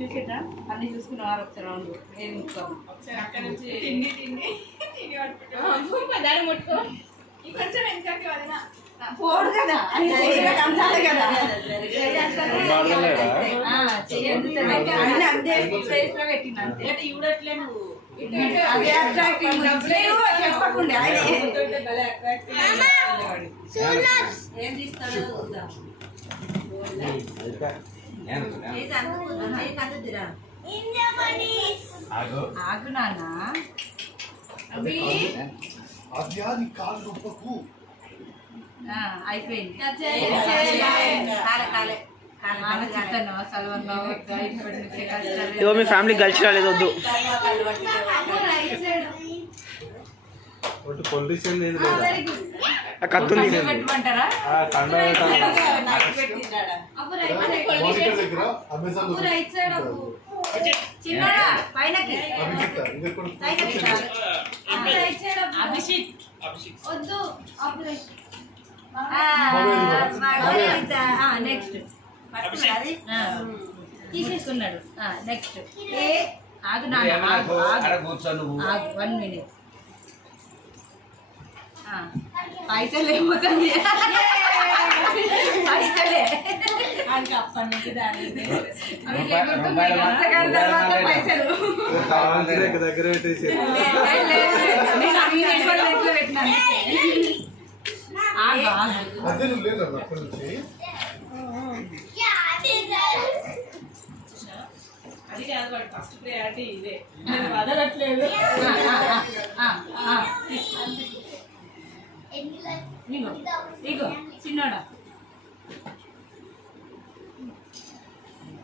చూసేటా అన్ని చూసుకున్నారు ఒకసారి రౌండ్ ఏది ముట్టుకోము ఒకసారి అక్కడ నుంచి తిండి దాన్ని ముట్టుకో ఇంకొంచెం వెనకకి వదిన పోడు కదా అది అంటారు కదా అంతే ప్లేస్ లో పెట్టిన అంతే చూడట్లే నువ్వు అదే అట్రాక్టివ్ చెప్పకుండా ఏం తీస్తాడో చూద్దాం ఆగు నాన్న అయిపోయింది ఇగో మీ ఫ్యామిలీ కలిసి రాలేదు వద్దు కత్తుంది నెక్స్ట్ తీసేసుకున్నాడు నెక్స్ట్ ఆగు నాన్న 1 మినిట్ పైసలు ఏమవుతుంది పైసలే అది అప్పటి నుంచి దాని పైసలు దగ్గర పెట్టేసి పెట్టినాను ఆగు అది కాదు వాడు ఫస్ట్ ప్రయారిటీ ఇదే వదలట్లేదు ఇగో చిన్నోడా